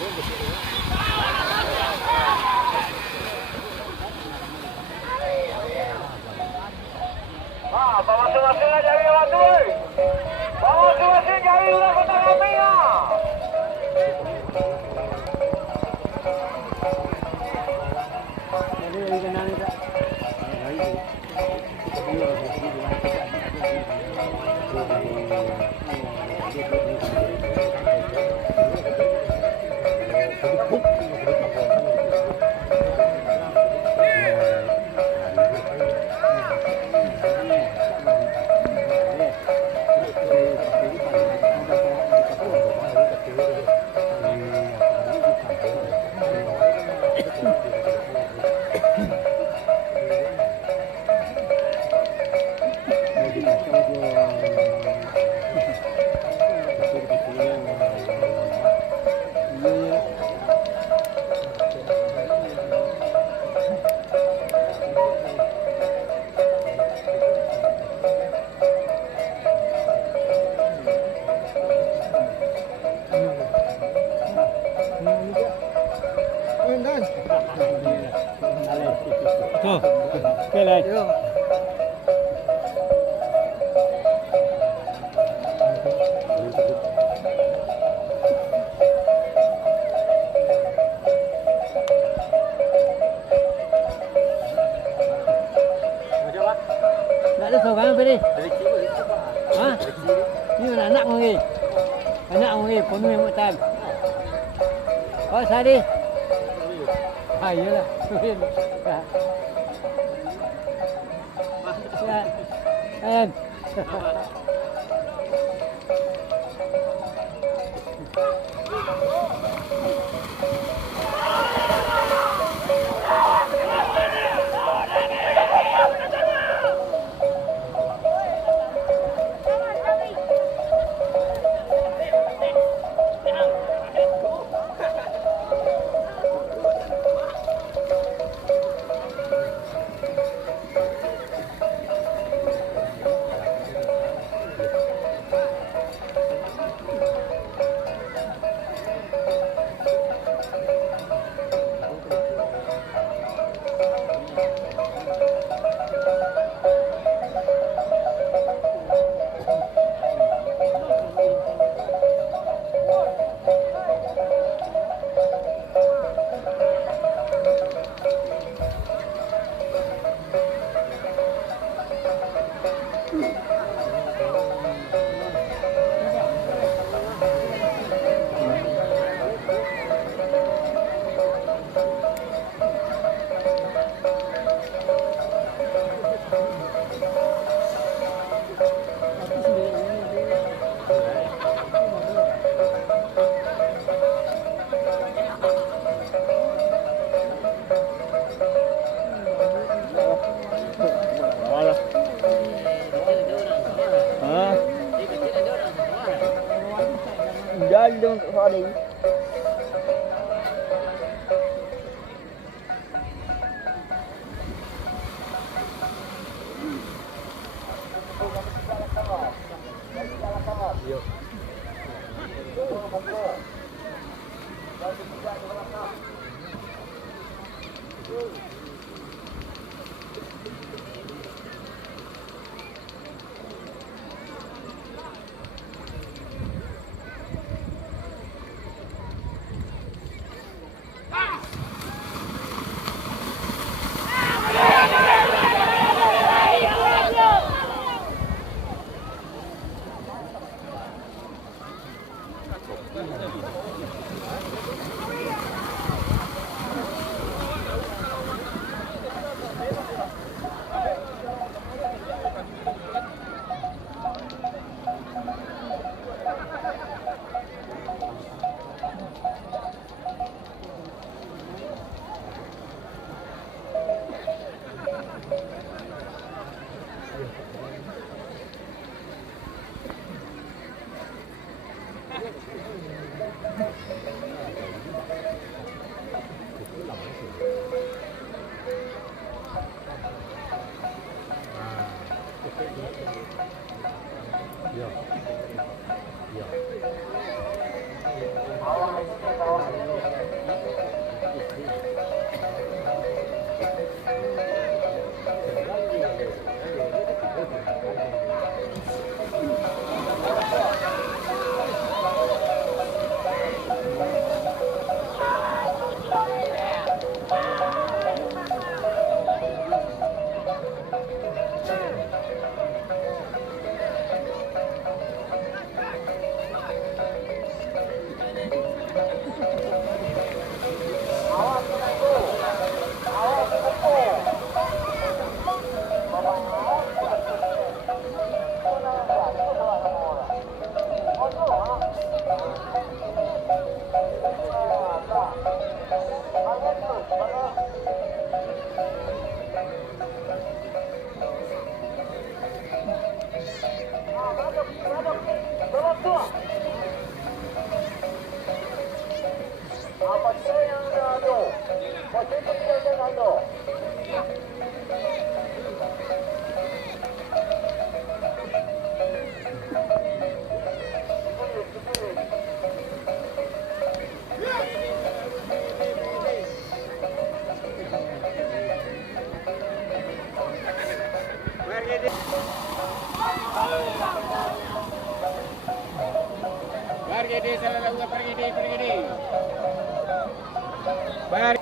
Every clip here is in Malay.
Masing-masing aja cari batu. Masing-masing cari ulah kota kami ya. Jadi kenal ni tak? Tuh, okey lah. Nak ada seorang apa ni? Ha? Ni anak lagi. Anak lagi, penuh mutan. Oh, Sari. Ah, iyalah. Ya. Jalan untuk hari. Ya. Ya. Pergi di salah lagu pergi di. Bayar.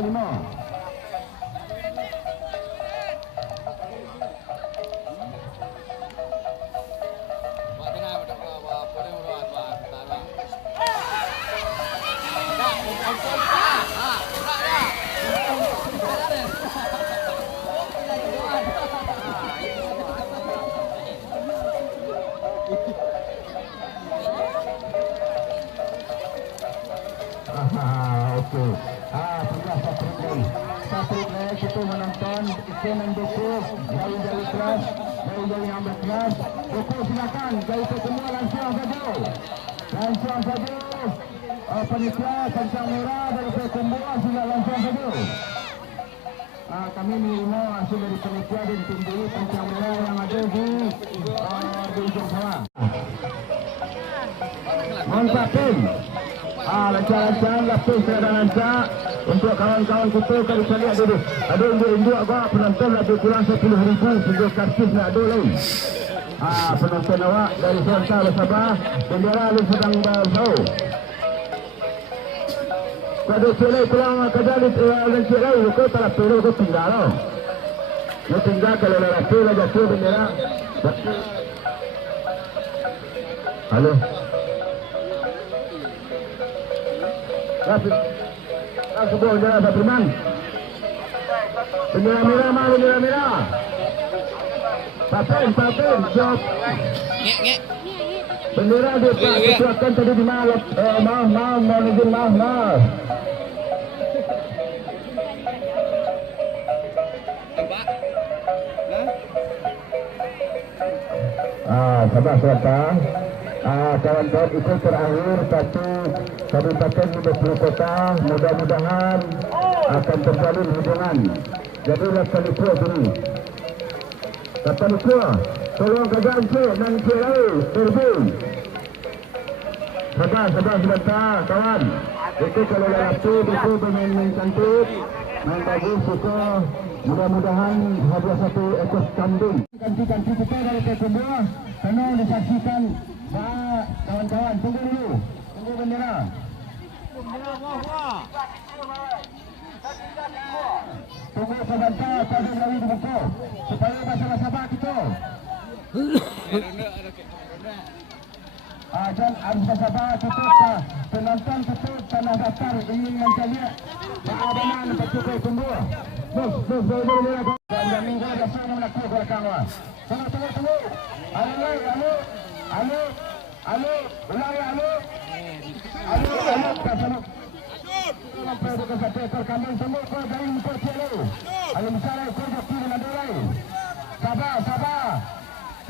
Kelima. menonton, ikut mendukung jauh-jauh kelas, jauh-jauh yang berkelas. Dukung silakan, jauh itu semua langsung saja. Langsung saja. Panitia Pancang Merah dari Kumbuah sila langsung saja. Kami menerima hasil dari panitia dan tim dulu Pancang Merah yang ada di ujung sana. Mantap tim. Lancar-lancar, lapis dan lancar. Untuk kawan-kawan kita kalau saya lihat dulu. Ada induk-induk awak penonton lebih kurang 10,000 sehingga kartis nak ada lain. Penonton awak dari Serta Sabah, bendera lu sedang bersau. Kalau celai pulang kerja di Lencik lain, kau tak perlu kau tinggal lah. Kau tinggal kalau lelaki lah jatuh bendera. Halo. Sebuah bendera Firman. Bendera merah mah, bendera merah. Papen, jawab. Bendera diterapkan tadi di mana? Mohon izin, maaf. Sahabat-sahabat, kawan-kawan itu terakhir satu kabupaten 20 kota, mudah-mudahan akan terjalin hubungan. Jadi lakukan itu ini. Kata itu, tolong kerja encik, dan encik lain, terbang. Sabar sebentar, kawan. Itu kalau lelaki, itu bermain cantik, main bagus, suka. Mudah-mudahan hadiah satu ekor kambing. Kanti-kanti kita dari Kumbuah, penuh disaksikan. Kawan-kawan, tunggu dulu. Tunggu bendera. Tunggu sebentar, tadi melalui dibuka. Supaya bersama-sama kita. Dan harus bersama tutup. Penonton tutup tanah datar ingin mencari keamanan bercukai Kumbuah. Boleh. Dan minggu dasar melakukan belakang. Tunggu. Halo. Ulang ya, halo. Sampai dekat satu ekor kambing semua kau dari muka cielo. Halo misalnya kau jatuh dengan dorai.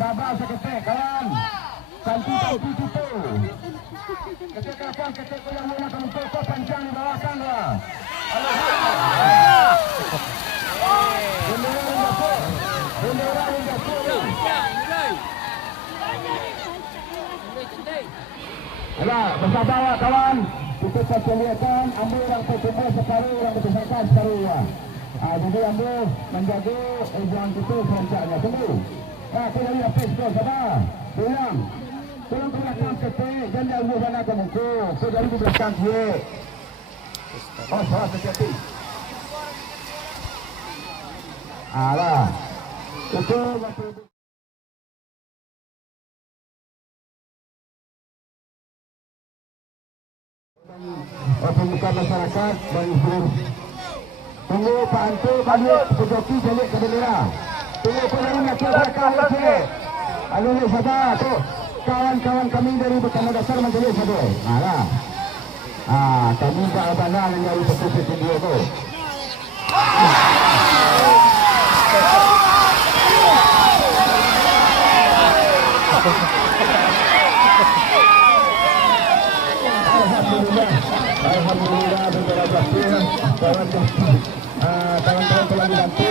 Sabar seketik kawan. Kanti itu. Ketika yang menggunakan untuk kau panjang di bawah kangga. Bendera yang jatuh. Bersabar kawan. Kita perlihatkan ambil yang terkumpul separuh, yang bersangka separuh. Jadi ambil menjaga jangan kita serencana. Tunggu. Kita lihat Facebook sabar. Pulang ke belakang ketik. Jangan ambil mana ke muka. Dari belakang dia. Salah sekali. Alah. Itu waktu pembukaan masyarakat dan seluruh. Tunggu Pak Anto balik sejoki balik ke bendera. Tunggu penyanyi nak belakang lagi. Alur sabar tu. Kawan-kawan kami dari Pertama Dasar menjadi sabar. Alah. Kami tak benar dengan posisi video tu. Alhamdulillah bendera jatuh. Kawan-kawan telah dibantu.